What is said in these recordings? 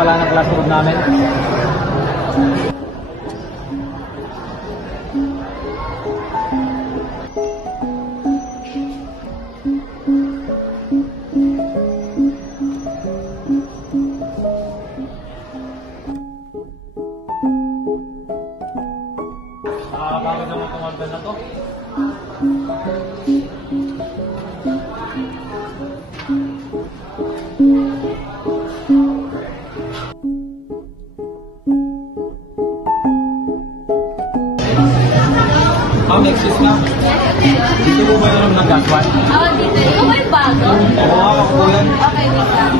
pala ng classroom namin. Bakit naman itong order na to? Excuse nga. Dito mo ba yung nag-gaswan? Oo, dito. Ikaw ba yung bago? Oo, ako po yan. Okay, wait lang.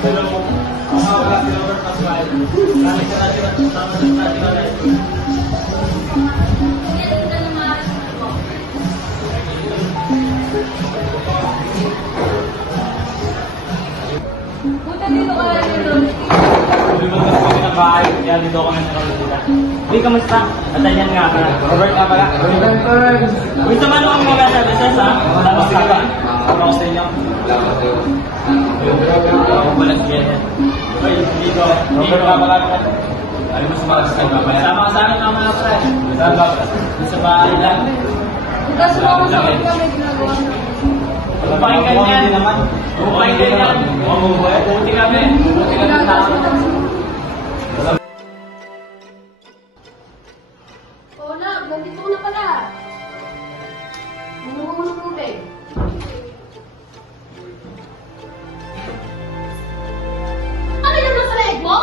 Hello. Wala si Robert Pascual. Kami sa natin sama sa natin. Buta dito ka lang yun. Lumuntas kami ng bahay, kaya dito kami nakalulila. Uy, kamusta? Atayan nga pala. Robert nga pala. Uy, sama mo ang mga services, ha? Tapos ka ba? Ako sa inyo. Ako pala si Kenneth. Uy, dito. Robert nga pala. Alam mo sumakas ka nga pala. Sama ka sa akin mga mga pre. Saan ba? Sa bahay lang. Kasi mo sa akin kami ginagawa. Upahin ka niyan. Upahin ka niyan. Puti kami. Puti kami sa akin. Oo na, nandito ko na pala. Bumulong mo ng tubig. Ano yung nasa leg mo?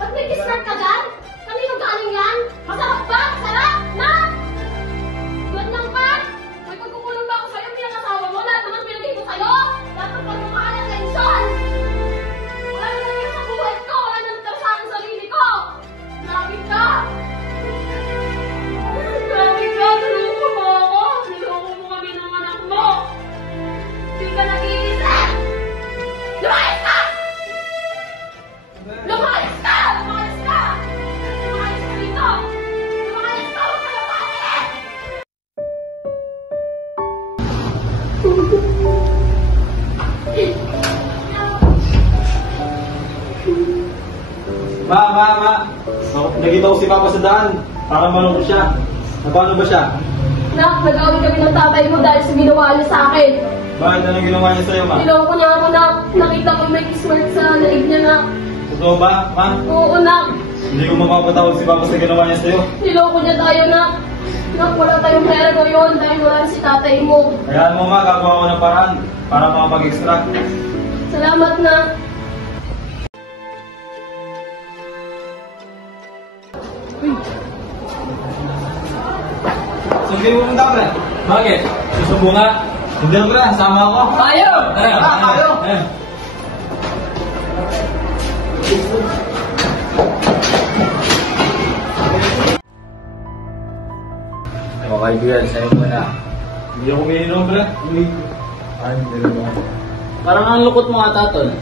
Ba't may kismet ka dyan? Kanino galing yan? Masarap ba? Sarap? Na? Doon lang pa? May pagkukulong ba ako sa'yo bilang asawa mo? Lahat naman pinagay ko sa'yo? Lahat ng pagmamahal at tensyon? Wala na nangyari sa buhay ko! Wala na nangyari sa akin sarili ko! Grabe ka! Grabe ka! Niloko mo ako! Niloko mo kami ng anak mo! Hindi ka nag-iisip! Lumayas ka! Lumayas ka! Lumayas ka! Lumayas ka dito! Lumayas ka! Huwag ka lumayas! Ma. Nakita ko si Papa sa daan. Parang malungkot siya. Paano ba siya? Nak, nag-awin kami ng tatay mo dahil sa ginawa niya sa akin. Bakit anong ginawa niya sa'yo, ma? Niloko niya ako, nak. Nakita ko may kismart sa laig niya, nak. Totoo ba, ma? Oo, nak. Hindi ko mapapatawad si Papa sa ginawa niya sa'yo. Niloko niya tayo, nak. Nak, wala tayong pera ngayon dahil wala si tatay mo. Kayaan mo, ma, gagawa ko ng paraan para makapag-extract. Salamat, nak. Saan kayo pumunta, pre? Bakit? Susubo nga. Hindi na, pre. Sama ako. Tayo! Tayo! Mga kaibigan, sa'yo mo na. Hindi ako umiinom, pre. Ay, hindi naman. Parang ang lukot mo ata, Tol.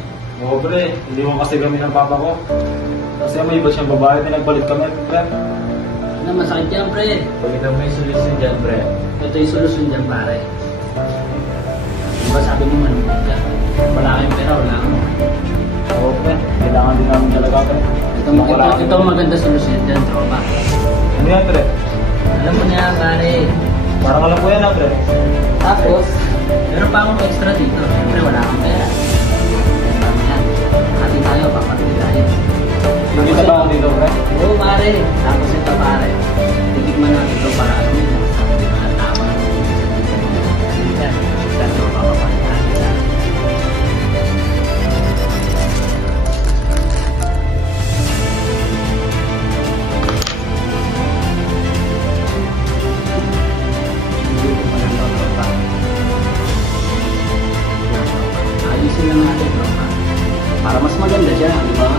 Oo, pre. Hindi mo kasi kami ng papa ko. Kasi may iba siyang babae na nagpalit kami, pre. Na masakit yan, pre. Pagkita mo yung solusyon dyan, pre. Ito yung solusyon dyan, pare. Diba sabi mo manunod ka? Wala kayong pera, wala kang Oo, pre. Kailangan din namin talaga, pre. Ito ang maganda solusyon dyan, tropa. Ano yan, pre? Alam mo na yan, pare. Parang alam ko yan, pre. Tapos, meron pa akong extra dito. Siyempre, wala kang pera. Yan. Hati tayo, papatid tayo. Nakita ba ako dito, pre? Oo, pare. Tapos ito, pare. Titigman natin ito para ano yun. Tama na yung yan. Yan, tropa, papatid tayo. Ayusin lang natin, tropa. Para mas maganda siya, di ba?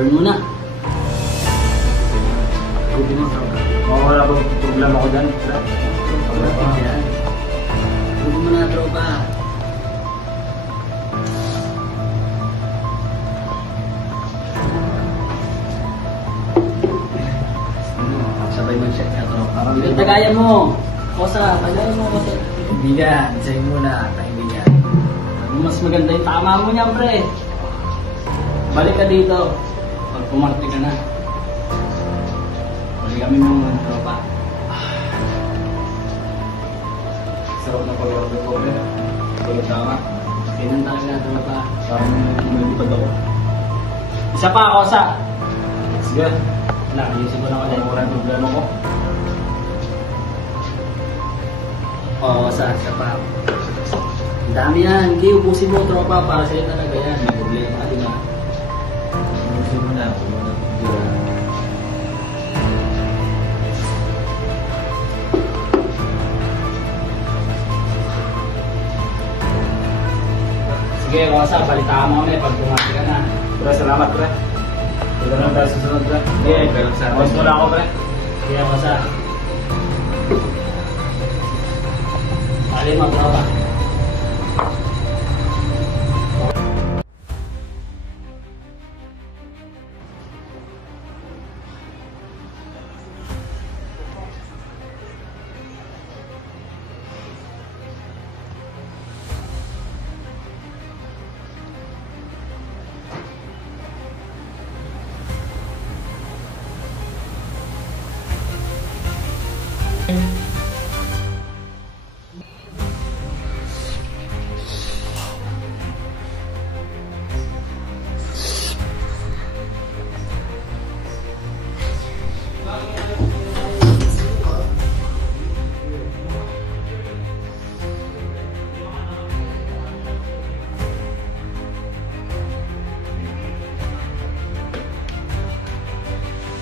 Burn mo na. Gubi mo, tropa. Wala bang problema ko dyan? Yan. Gubi mo na, tropa. Sabay mag-check ka, tropa. Tagayan mo. Kosa, tagayan mo. Kosa. Kaibigan, sa'yo muna, kaibigan. Mas maganda yung tama mo niyan, pre. Balik ka dito. Pag pumarte ka na. Balik kami mga tropa. Sarap na pag-order ko, pre. Tulad tama. Ganun talaga, tropa. Parang nalipad ako. Isa pa, Kosa. Sige. Nakayusin ko lang ulit. Wala yung problema ko. Oo, Kosa. Isa pa. Ang dami yan. Hindi, ubusin mo, tropa. Para sa'yo talaga yan. May problema ka, di ba? Gusto mo na, Sige, Kosa. Balitaan mo kami pag pumarte ka na. Pre, salamat, pre. Wala naman tayo susunod, pre. Sige, ganun sa atin. Awas mo na ako, pre. Sige, Kosa. Alin mo, tropa.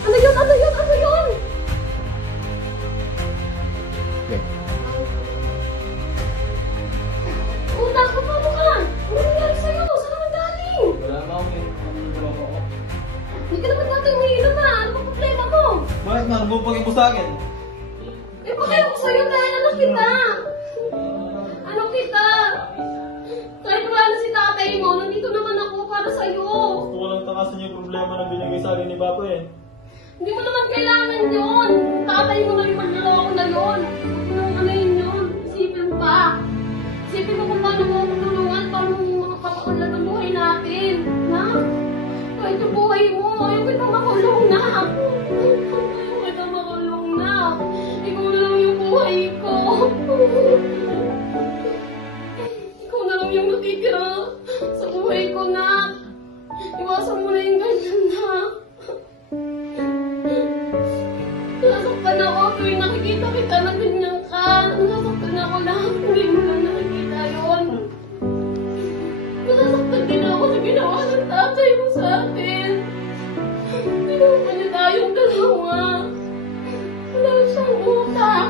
Ano yun? Ano yun? Ano yun? Una, paano ka? Ano nangyari sa'yo? Saan naman galing? Wala na ako, eh. Ano ako? Hindi ka naman natin umiinom ha. Ano ba problema mo? Bakit nga? Bupagin mo sa akin. Eh, pakaya ko sa'yo dahil ano kita? Ano kita? Kahit wala na si tatay mo, nandito naman ako para sa'yo. Gusto ko lang takasan yung problema na binigay sa akin ni Papa, eh. Hindi mo naman kailangan yun. Tatay mo na yung magloloko na yun. Huwag mo nang anayin yun. Isipin pa. Isipin mo kung paano mo ako tulungan, paano mo makakapaunlad ang buhay natin. Na? Kahit yung buhay mo, ayaw kita makulong na. Ayaw kita makulong na. Ikaw na lang yung buhay ko. Ikaw na lang yung natitira sa buhay ko na. Iwasan mo na yung ganyan na. Nasaktan ako tuwing nakikita kita na ganyan ka. Nasaktan ako lahat tuwing mo lang nakikita yun. Nasaktan din ako sa ginawa ng tatay mo sa atin. Ginawa niya tayong dalawa. Wala siyang utak.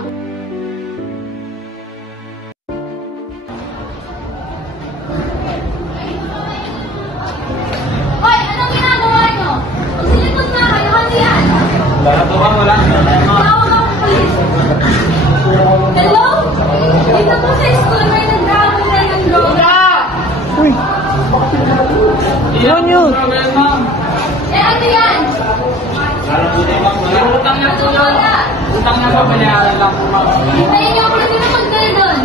Hoy! Anong ginagawa niyo? Magsilikot na kayo, ano yan? Wala to ka, wala. Tawag ako police. Hello? Dito po sa school may nag-drama na ng droga. Iyan yun. Eh ano yan? Lalo po na, ma'am. Wala. Utang na po yun. Utang na po, binayaran lang po, ma'am. Hintayin niyo ako na dito mag-guard doon.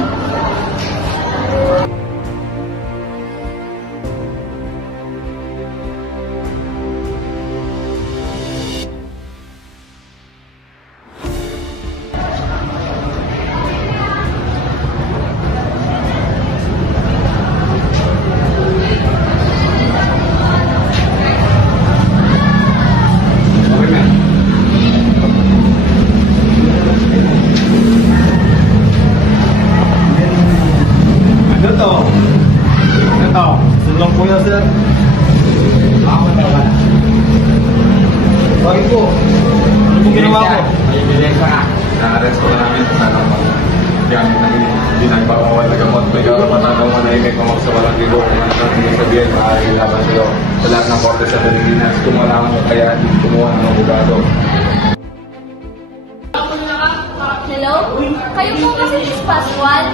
Ito. Sulong po yan, sir. Ako na wala. Bakit po? Ano po ginawa ko? May ebidensya ka. na-arrest ko namin sa namang gamit na ginagpapawal na gamot. May karapatan ng manahimik kung sa walang ligo. Kung ano nang sabihin, makakailaban sa'yo sa lahat ng korte sa Pilipinas. Kung wala mo, kaya kumuha ng abogado. Hello? Kayo po kasi si Pascual?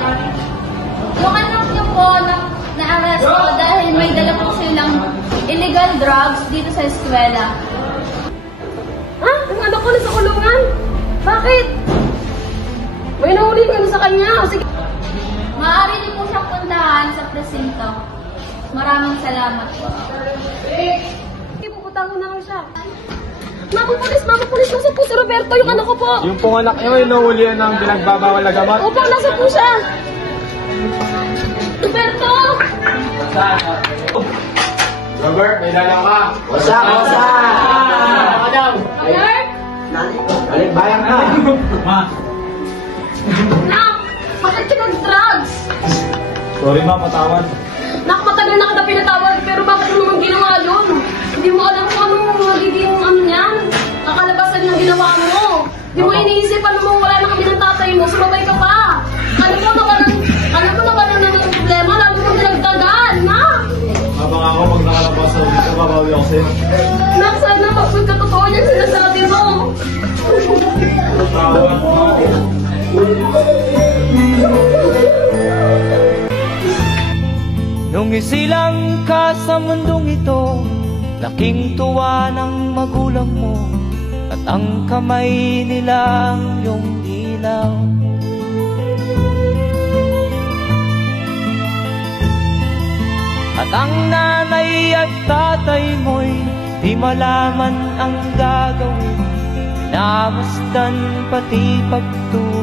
Yung anak niyo po na-arrest po dahil may dala po silang illegal drugs dito sa eskwela. Ha? Ang anak ko na sa kulungan? Bakit? May nahuli ka na sa kanya. Sige. Maaari niyo po siyang puntahan sa presinto. Maraming salamat po. Sige, pupuntahan ko na ako siya. Mama pulis, nasa po si Roberto, yung anak ko po. Yung pong anak niyo ay nahulihan ng pinagbabawal na gamot. Opo, nasa po siya. Roberto! Robert, may dalang ka. Wasa! Alert! Bayan ka! Ma, Nak! Bakit ka nag-drugs? sorry ma, patawad. Nak, matagal na kita pinatawag, pero bakit mo naman ginawa yun? Hindi mo alam kung anong magiging ano niyan. Kakalabasan yung ginawa mo. Hindi mo iniisip, alam mo, wala na kami ng tatay mo, sumabay ka pa. Alam mo na wala na ng problema, lalo mo dinagdagan, Nak! Habang ako pag nakalabas sa dito, babawi ako sa'yo. Nak, sana magkatotoo yung sinasabi mo. Patawad mo. Nung isilang ka sa mundong ito, laking tuwa ng magulang mo, at ang kamay nila ang iyong ilaw. At ang nanay at tatay mo'y di malaman ang gagawin, pinamasdan pati pagtulog.